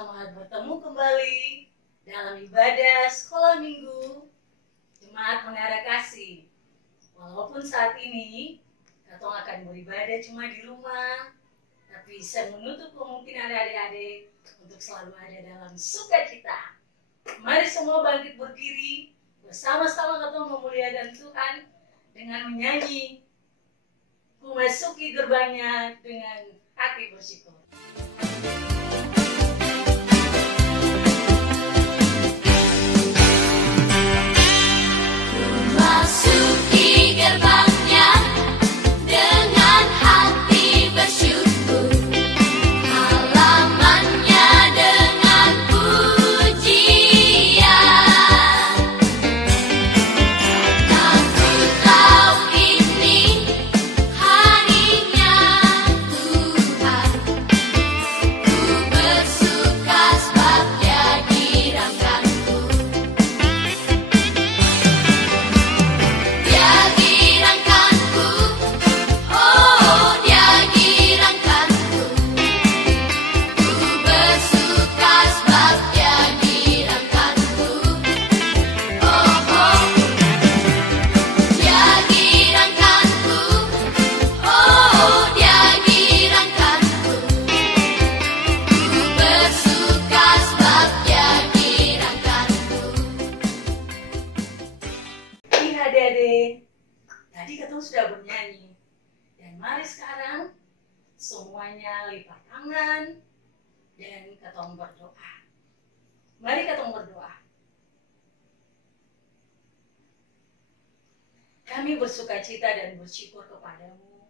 Selamat bertemu kembali dalam ibadah sekolah minggu Jemaat Menara Kasih. Walaupun saat ini Katong akan beribadah cuma di rumah, tapi saya menutup kemungkinan adik-adik untuk selalu ada dalam sukacita. Mari semua bangkit berdiri, bersama-sama Katong memuliakan Tuhan dengan menyanyi "Ku Masuki Gerbangnya dengan Hati Bersyukur". Masuki gerbangnya dengan hati bersyukur, halamannya dengan pujian. Aku tahu ini harinya Tuhan, ku bersuka sebab Dia dirangkanku. Dia girangkanku, oh Dia girangkanku. Ku bersuka sebab Dia girangkanku. Oh oh, Dia girangkanku, oh Dia girangkanku. Ku bersuka sebab Dia girangkanku. Iya adik-adik, tadi Katong sudah bernyanyi. Dan mari sekarang semuanya lipat tangan dan Katong berdoa. Mari Katong berdoa. Kami bersukacita dan bersyukur kepadamu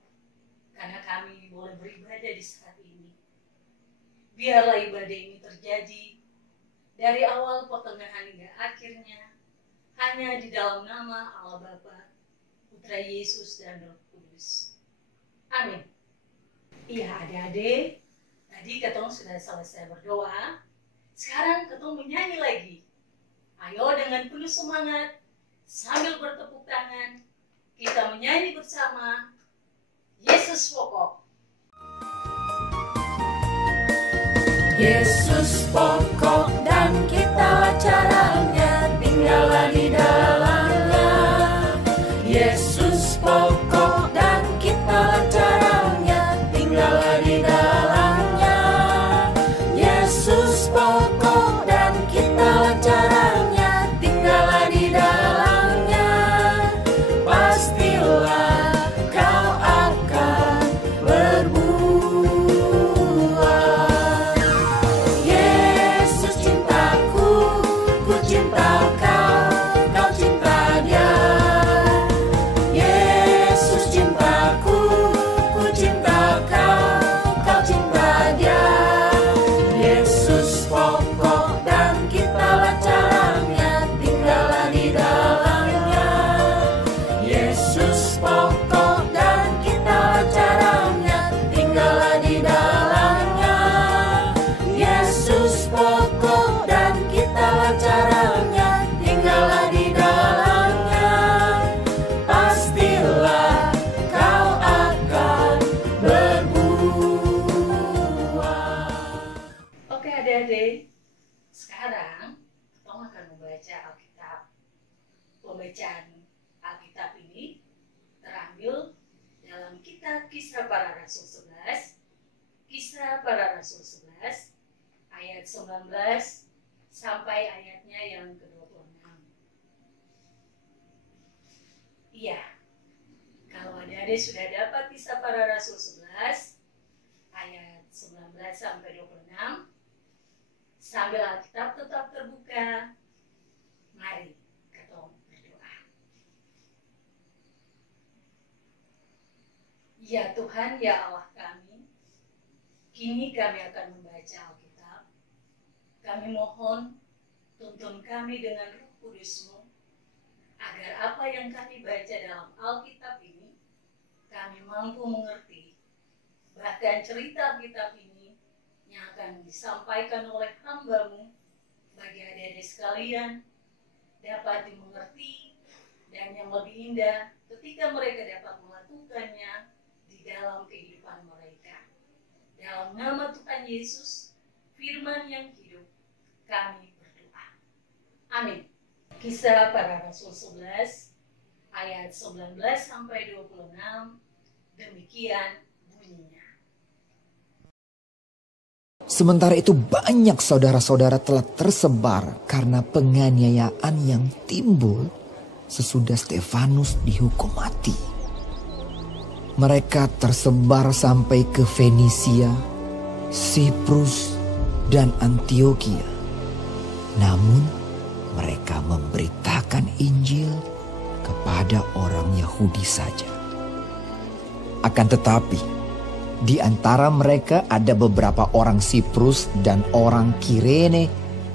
karena kami boleh beribadah di saat ini. Biarlah ibadah ini terjadi dari awal, pertengahan hingga akhirnya hanya di dalam nama Allah Bapa, Putra Yesus dan Roh Kudus. Amin. Iya adik-adik, tadi Katong sudah selesai berdoa. Sekarang Katong menyanyi lagi. Ayo dengan penuh semangat, sambil bertepuk tangan, kita menyanyi bersama Yesus Pokok. Yesus pokok dan kita caranya, tinggallah di dalamnya. Yesus pokok dan kita caranya, tinggallah di dalamnya. Yesus pokok dan kita caranya, tinggallah di dalamnya. Pastilah kau akan berbuah. Yesus cintaku, ku cinta kau, kau cinta Dia. Yesus cintaku, ku cinta kau, kau cinta Dia. Yesus pokok dan kita caranya, tinggallah di dalamnya. Yesus pokok dan kita caranya, tinggallah di dalamnya. Yesus pokok dan kita caranya, tinggallah di dalamnya. Pastilah kau akan berbuah. Oke adik-adik, sekarang Katong akan membaca Alkitab. Pembacaan Alkitab ini terambil dalam kitab Kisah Para Rasul 11, Kisah Para Rasul 11, ayat 19 sampai ayatnya yang ke-26. Iya, kalau adik-adik sudah dapat Kisah Para Rasul 11, ayat 19 sampai 26, sambil Alkitab tetap terbuka, mari Katong berdoa. Ya Tuhan, ya Allah kami, kini kami akan membaca Alkitab. Kami mohon tuntun kami dengan Roh Kudus-Mu, agar apa yang kami baca dalam Alkitab ini, kami mampu mengerti. Bahkan cerita Alkitab ini yang akan disampaikan oleh hamba-Mu bagi adik-adik sekalian dapat dimengerti, dan yang lebih indah ketika mereka dapat melakukannya di dalam kehidupan mereka. Dalam nama Tuhan Yesus, firman yang hidup, kami berdoa. Amin. Kisah Para Rasul 11 ayat 19 sampai 26, demikian bunyinya. Sementara itu banyak saudara-saudara telah tersebar karena penganiayaan yang timbul sesudah Stefanus dihukum mati. Mereka tersebar sampai ke Fenisia, Siprus, dan Antioquia. Namun mereka memberitakan Injil kepada orang Yahudi saja. Akan tetapi di antara mereka ada beberapa orang Siprus dan orang Kirene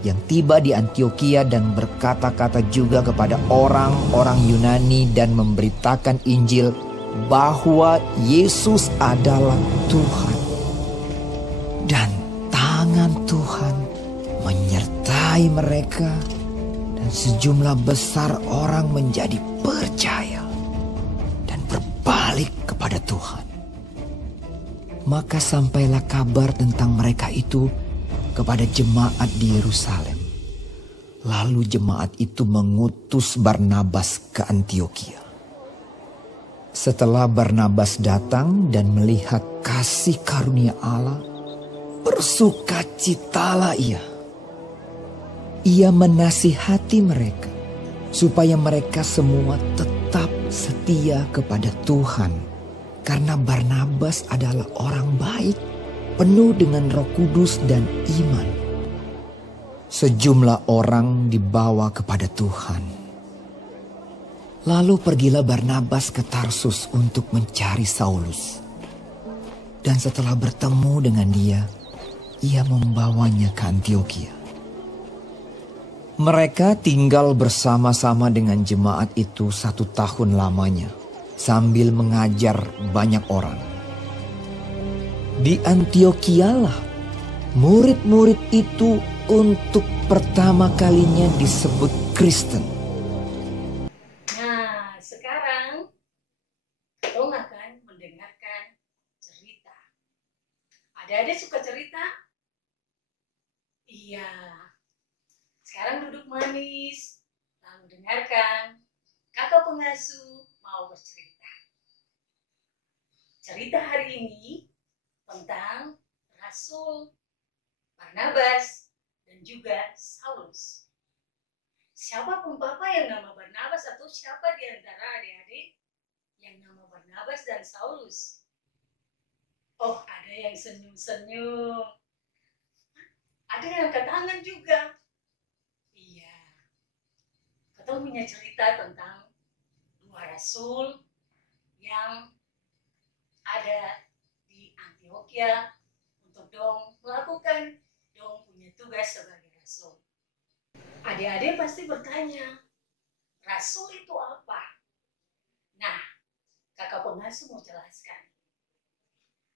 yang tiba di Antioquia dan berkata-kata juga kepada orang-orang Yunani dan memberitakan Injil bahwa Yesus adalah Tuhan. Dan tangan Tuhan menyertai mereka dan sejumlah besar orang menjadi percaya dan berbalik kepada Tuhan. Maka sampailah kabar tentang mereka itu kepada jemaat di Yerusalem. Lalu jemaat itu mengutus Barnabas ke Antioquia. Setelah Barnabas datang dan melihat kasih karunia Allah, bersukacitalah ia. Ia menasihati mereka supaya mereka semua tetap setia kepada Tuhan. Karena Barnabas adalah orang baik, penuh dengan Roh Kudus dan iman. Sejumlah orang dibawa kepada Tuhan. Lalu pergilah Barnabas ke Tarsus untuk mencari Saulus. Dan setelah bertemu dengan dia, ia membawanya ke Antioquia. Mereka tinggal bersama-sama dengan jemaat itu 1 tahun lamanya, sambil mengajar banyak orang. Di Antioquialah murid-murid itu untuk pertama kalinya disebut Kristen. Nah, sekarang Tong akan mendengarkan cerita. Adik-adik suka cerita? Iya. Sekarang duduk manis, lalu dengarkan kakak pengasuh mau bercerita. Cerita hari ini tentang Rasul Barnabas dan juga Saulus. Siapapun Bapak yang nama Barnabas atau siapa di antara adik-adik yang nama Barnabas dan Saulus? Oh, ada yang senyum-senyum. Ada yang angkat tangan juga. Iya. Kita punya cerita tentang 2 rasul yang ada di Antioquia untuk dong melakukan dong punya tugas sebagai rasul. Adik-adik pasti bertanya, rasul itu apa? Nah, kakak pengasuh mau jelaskan.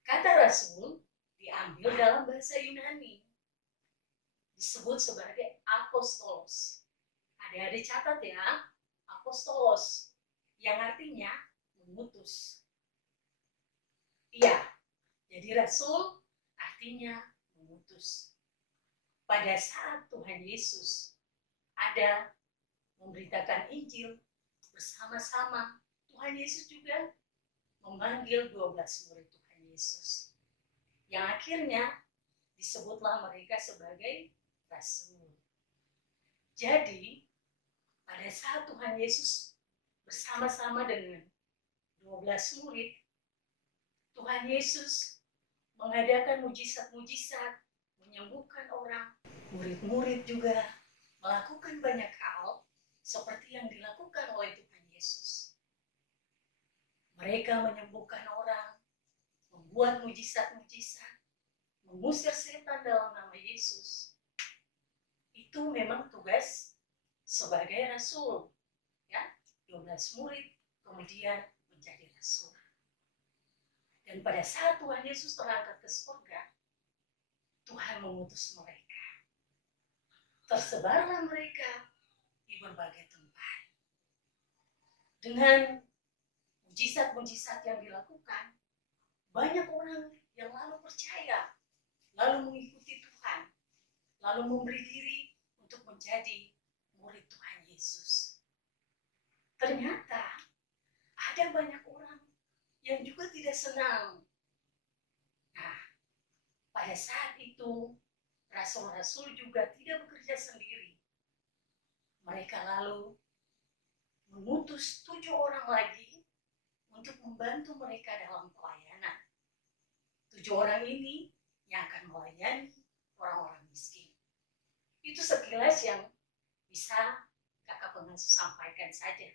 Kata rasul diambil dalam bahasa Yunani. Disebut sebagai apostolos. Adik-adik catat ya, apostolos yang artinya mengutus. Iya, jadi rasul artinya mengutus. Pada saat Tuhan Yesus ada memberitakan Injil bersama-sama, Tuhan Yesus juga memanggil 12 murid Tuhan Yesus. Yang akhirnya disebutlah mereka sebagai rasul. Jadi, pada saat Tuhan Yesus bersama-sama dengan 12 murid, Tuhan Yesus mengadakan mujizat-mujizat, menyembuhkan orang. Murid-murid juga melakukan banyak hal seperti yang dilakukan oleh Tuhan Yesus. Mereka menyembuhkan orang, membuat mujizat-mujizat, mengusir setan dalam nama Yesus. Itu memang tugas sebagai rasul. Ya, 12 murid kemudian menjadi rasul. Dan pada saat Tuhan Yesus terangkat ke surga, Tuhan mengutus mereka. Tersebarlah mereka di berbagai tempat. Dengan mujizat-mujizat yang dilakukan, banyak orang yang lalu percaya, lalu mengikuti Tuhan. lalu memberi diri untuk menjadi murid Tuhan Yesus. Ternyata ada banyak orang yang juga tidak senang. Nah, pada saat itu rasul-rasul juga tidak bekerja sendiri. Mereka lalu mengutus 7 orang lagi untuk membantu mereka dalam pelayanan. 7 orang ini yang akan melayani orang-orang miskin. Itu sekilas yang bisa kakak pengasuh sampaikan saja.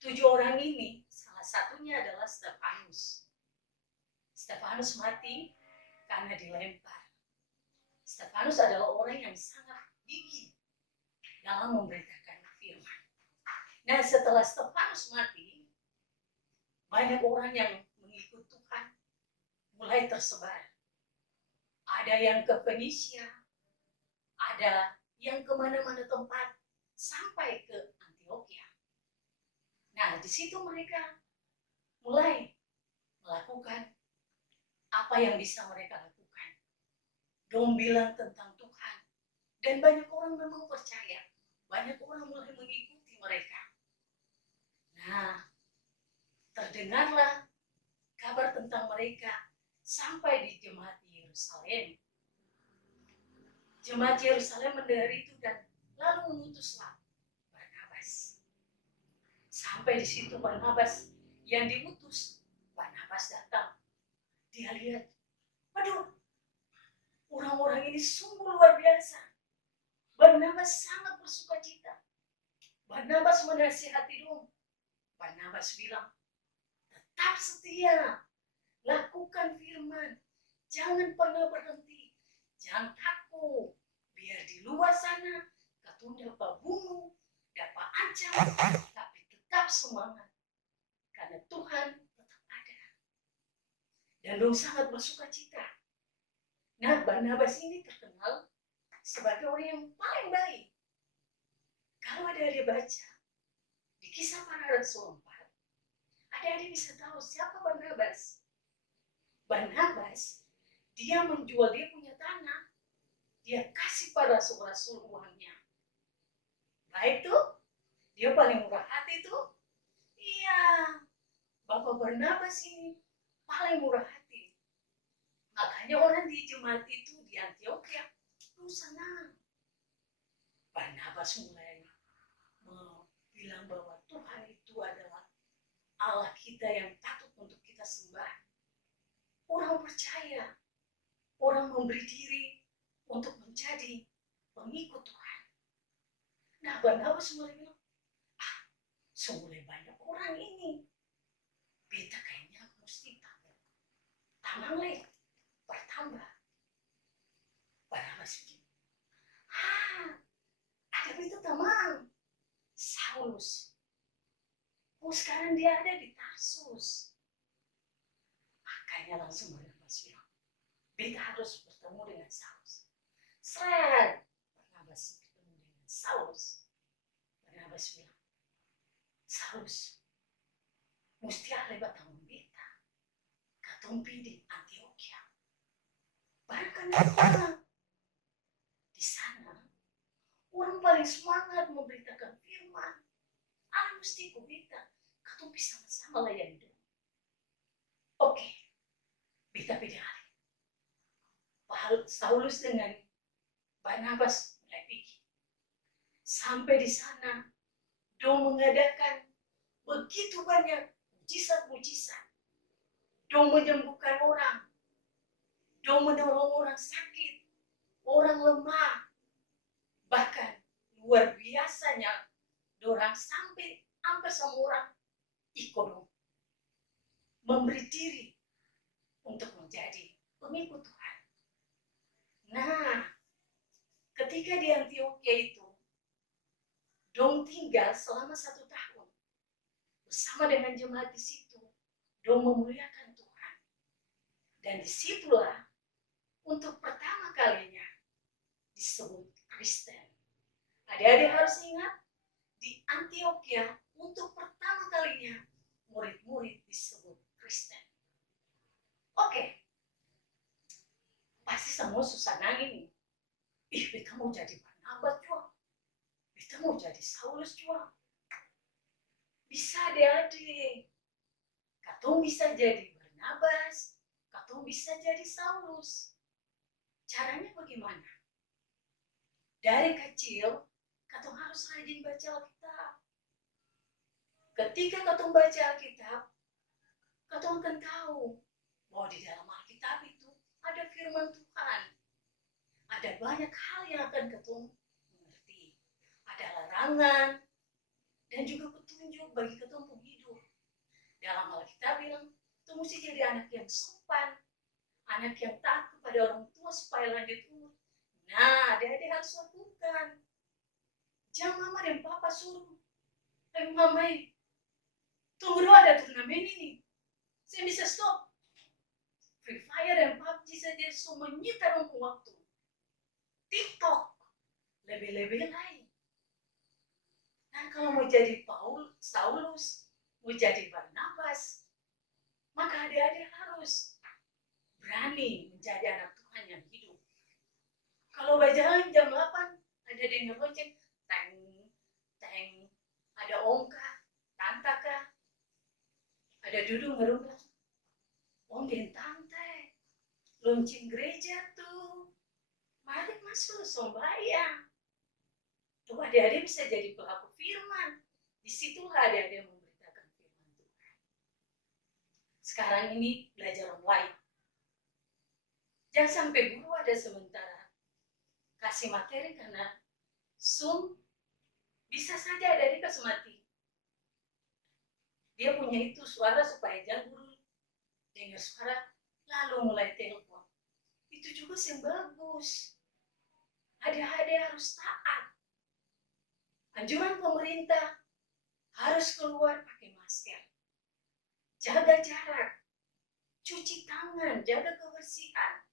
7 orang ini, salah satunya adalah Stefanus. Stefanus mati karena dilempar. Stefanus adalah orang yang sangat gigih dalam memberitakan firman. Nah, setelah Stefanus mati, banyak orang yang mengikut Tuhan mulai tersebar. Ada yang ke Fenisia, ada yang kemana-mana tempat, sampai ke Antioquia. Nah, di situ mereka mulai melakukan apa yang bisa mereka lakukan. Dong bilang tentang Tuhan. Dan banyak orang memang percaya. Banyak orang mulai mengikuti mereka. Nah, terdengarlah kabar tentang mereka sampai di jemaat Yerusalem. Jemaat Yerusalem mendengar itu dan lalu mengutuslah Barnabas. Sampai di situ Barnabas yang diutus, Barnabas datang. Dia lihat, waduh, orang-orang ini sungguh luar biasa. Barnabas sangat bersuka cita. Barnabas menasihati dong. Barnabas bilang, tetap setia, lakukan firman, jangan pernah berhenti, jangan takut. Biar di luar sana, katun dapat bunuh, dapat ancam, tapi tetap semangat. Karena Tuhan tetap ada. Dan dong sangat bersuka cita. Nah, Barnabas ini terkenal sebagai orang yang paling baik. Kalau ada baca di Kisah Para Rasul 4, ada bisa tahu siapa Barnabas. Barnabas, dia menjual dia punya tanah, dia kasih pada rasul-rasul uangnya. Baik tuh, dia paling murah hati tuh. Iya, Bapak Barnabas ini paling murah hati. Makanya orang di jemaat itu di Antioquia tuh senang. Barnabas mulai bilang bahwa Tuhan itu adalah Allah kita yang patut untuk kita sembah. Orang percaya, orang memberi diri untuk menjadi pengikut Tuhan. Nah, Barnabas mulai bilang, semulai banyak orang ini. Beta kayaknya mesti tambah lagi, bertambah. Barnabas bilang, ada beta teman, Saulus. Oh, sekarang dia ada di Tarsus. Makanya langsung Barnabas bilang, beta harus bertemu dengan Saulus. Seret, Barnabas bertemu dengan Saulus. Barnabas bilang, Saulus, mesti ada bertemu beta. Katumpi di Antioquia. Bahkan orang di sana, orang paling semangat memberitakan firman. Mesti ku beta, katumpi sama-sama layani dulu. Oke, beta pilih alih. Saulus dengan Barnabas mulai pergi. Sampai di sana, dong mengadakan begitu banyak mujizat-mujizat. Dong menyembuhkan orang. Dong menolong orang sakit, orang lemah. Bahkan luar biasanya, dorang sampai hampir semua orang ikut memberi diri untuk menjadi pengikut Tuhan. Nah, ketika di Antioquia itu, dong tinggal selama 1 tahun bersama dengan jemaat di situ, dong memuliakan Tuhan. Dan disitulah untuk pertama kalinya disebut Kristen. Adik-adik harus ingat, di Antioquia untuk pertama kalinya murid-murid disebut Kristen. Oke. pasti semua susah nangis. Ih, beta mau jadi Barnabas juga. Beta mau jadi Saulus juga. Bisa adik-adik. Katong bisa jadi Barnabas. Katong bisa jadi Saulus. Caranya bagaimana? Dari kecil, katong harus rajin baca Alkitab. Ketika katong baca Alkitab, katong akan tahu bahwa di dalam Alkitab itu ada firman Tuhan. Ada banyak hal yang akan katong mengerti. Ada larangan dan juga petunjuk bagi katong hidup. Dalam Alkitab bilang, katong mesti jadi anak yang sopan, anak yang taat kepada orang tua supaya lanjut umur. Nah, adik-adik harus lakukan. Jangan mama dan papa suruh. Tapi mama, tunggu dulu ada turnamen ini. Saya bisa stop. Free Fire dan PUBG saja semua menyita waktu. TikTok lebih-lebih lain. Dan kalau mau jadi Saulus, mau jadi Barnabas, maka adik-adik harus berani menjadi anak Tuhan yang hidup. Kalau berjalan jam 8, ada dengar lonceng, teng, teng, ada ongka, tantaka, ada duduk ngerumah, om dan tante, lonceng gereja tuh, mari masuk sembahyang. Tuh adik-adik bisa jadi pelaku firman. Disitulah adik-adik memberitakan firman Tuhan. Sekarang ini belajar online. Jangan sampai guru ada sementara kasih materi karena Zoom bisa saja adik-adik kasih mati. Dia punya itu suara supaya jangan guru dengar suara lalu mulai telepon. Itu juga yang bagus. Adik-adik harus taat. Anjuran pemerintah harus keluar pakai masker. Jaga jarak. Cuci tangan, jaga kebersihan.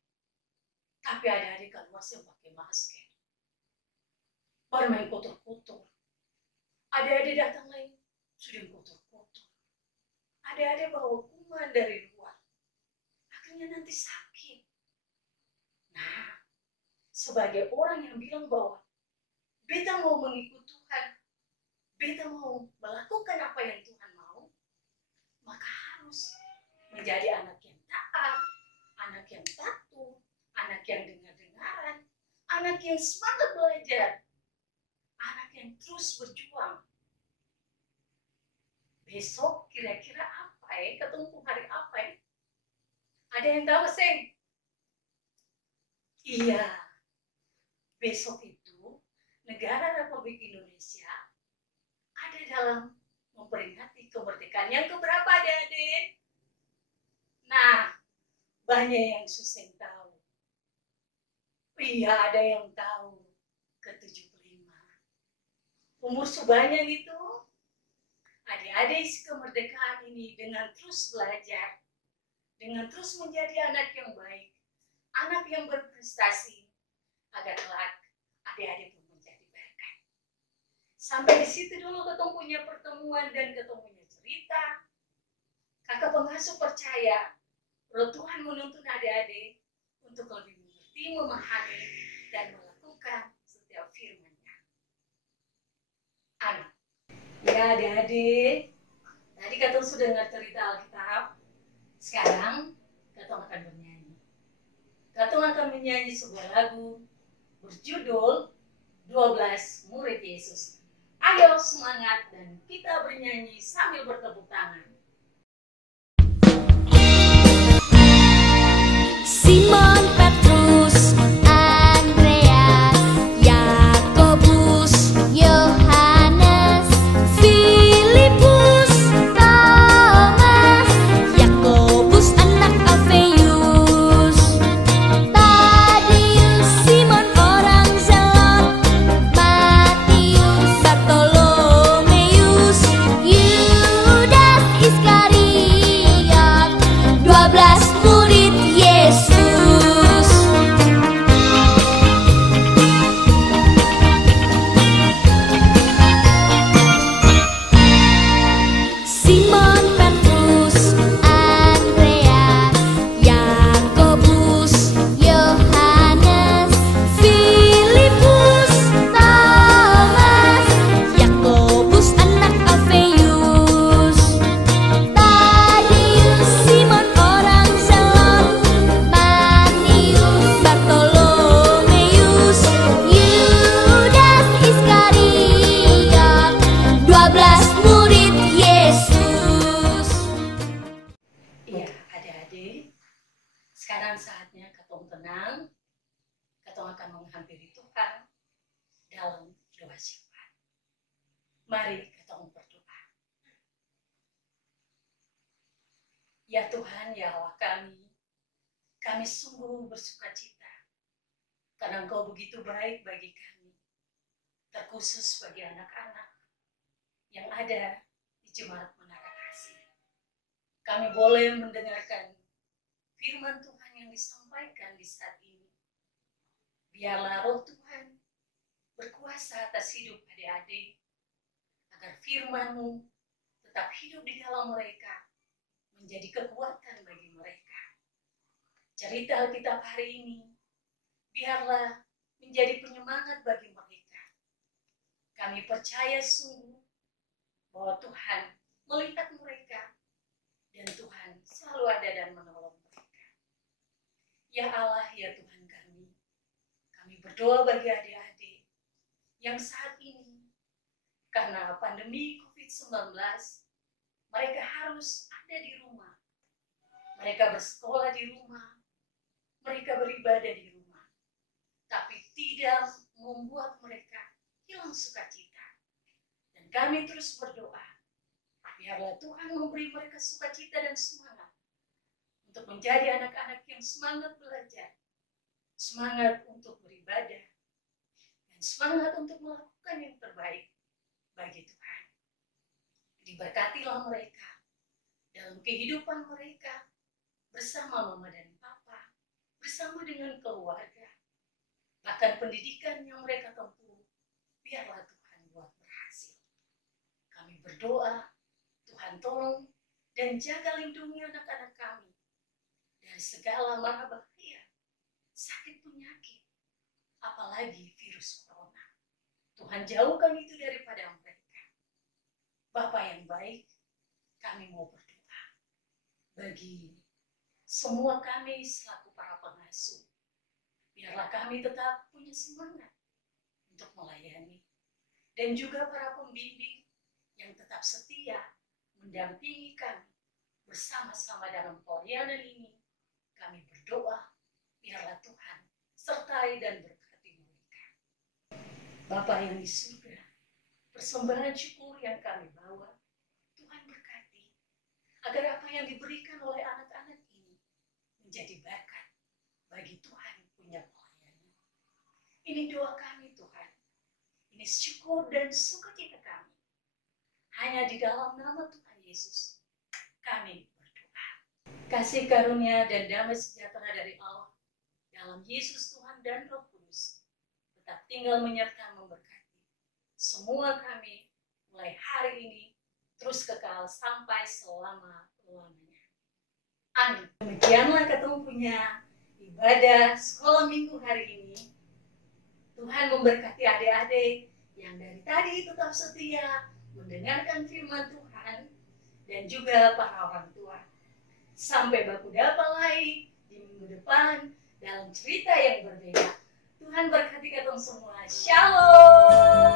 Tapi adik-adik keluar yang pakai masker. Bermain kotor-kotor. Adik-adik datang lain sudah kotor-kotor. Adik-adik bawa kuman dari luar. Akhirnya nanti sakit. Nah, sebagai orang yang bilang bahwa beta mau mengikut Tuhan, beta mau melakukan apa yang Tuhan mau, maka harus menjadi anak yang taat, anak yang patuh, anak yang dengar-dengaran, anak yang semangat belajar, anak yang terus berjuang. Besok kira-kira apa ya? Ketemu hari apa ya? Ada yang tahu, Seng? Iya, besok itu negara Republik Indonesia ada dalam memperingati kemerdekaan yang keberapa, adik-adik? Nah, banyak yang susah tahu. Iya, ada yang tahu ke-75. Umur sebanyak itu, adik-adik kemerdekaan ini dengan terus belajar, dengan terus menjadi anak yang baik, anak yang berprestasi, agar kelak adik-adik pun menjadi berkat. Sampai di situ dulu ketemu punya pertemuan dan ketemu punya cerita. Kakak pengasuh percaya bahwa Tuhan menuntun adik-adik untuk lebih mengerti, memahami, dan melakukan setiap firman-Nya. Amin. Ya adik-adik, tadi katong sudah dengar cerita Alkitab. Sekarang katong akan bernyanyi. Katong akan menyanyi sebuah lagu berjudul 12 Murid Yesus. Ayo semangat dan kita bernyanyi sambil bertepuk tangan. Simon Petrus, Andreas, Yakobus, Yohanes, Filipus, Thomas, Yakobus anak Alfeus, Tadius, Simon orang Zelot, Matius, Bartolomeus, Yudas diri Tuhan dalam doa syafaat. Mari kita berdoa. Ya Tuhan, ya Allah kami sungguh bersukacita karena Engkau begitu baik bagi kami, terkhusus bagi anak-anak yang ada di Jemaat Menara Kasih. Kami boleh mendengarkan firman Tuhan yang disampaikan di saat ini. Biarlah roh Tuhan berkuasa atas hidup adik-adik, agar firman-Mu tetap hidup di dalam mereka, menjadi kekuatan bagi mereka. Cerita Alkitab hari ini, biarlah menjadi penyemangat bagi mereka. Kami percaya sungguh bahwa Tuhan melihat mereka, dan Tuhan selalu ada dan menolong mereka. Ya Allah, ya Tuhan kami berdoa bagi adik-adik yang saat ini, karena pandemi COVID-19, mereka harus ada di rumah. Mereka bersekolah di rumah, mereka beribadah di rumah. Tapi tidak membuat mereka hilang sukacita. Dan kami terus berdoa, biarlah Tuhan memberi mereka sukacita dan semangat untuk menjadi anak-anak yang semangat belajar, semangat untuk beribadah, dan semangat untuk melakukan yang terbaik bagi Tuhan. Diberkatilah mereka dalam kehidupan mereka bersama mama dan papa, bersama dengan keluarga, bahkan pendidikan yang mereka tempuh, biarlah Tuhan buat berhasil. Kami berdoa, Tuhan tolong dan jaga lindungi anak-anak kami dari segala mara bahaya, sakit penyakit, apalagi virus corona. Tuhan jauhkan itu daripada mereka. Bapa yang baik, kami mau berdoa bagi semua kami selaku para pengasuh. Biarlah kami tetap punya semangat untuk melayani. Dan juga para pembimbing yang tetap setia mendampingi kami bersama-sama dalam pelayanan ini. Kami berdoa, biarlah Tuhan sertai dan berkati mereka. Bapa yang di surga, persembahan syukur yang kami bawa, Tuhan berkati, agar apa yang diberikan oleh anak-anak ini menjadi berkat bagi Tuhan punya pelayanan. Ini doa kami Tuhan, ini syukur dan sukacita kami. Hanya di dalam nama Tuhan Yesus, kami berdoa. Kasih karunia dan damai sejahtera dari Allah, dalam Yesus Tuhan dan Roh Kudus, tetap tinggal menyertai memberkati semua kami mulai hari ini terus kekal sampai selama-lamanya. Amin. Demikianlah ketemu punya ibadah sekolah minggu hari ini. Tuhan memberkati adik-adik yang dari tadi tetap setia mendengarkan firman Tuhan, dan juga para orang tua. Sampai baku dapat lagi di minggu depan dalam cerita yang berbeda. Tuhan berkati kita semua. Shalom.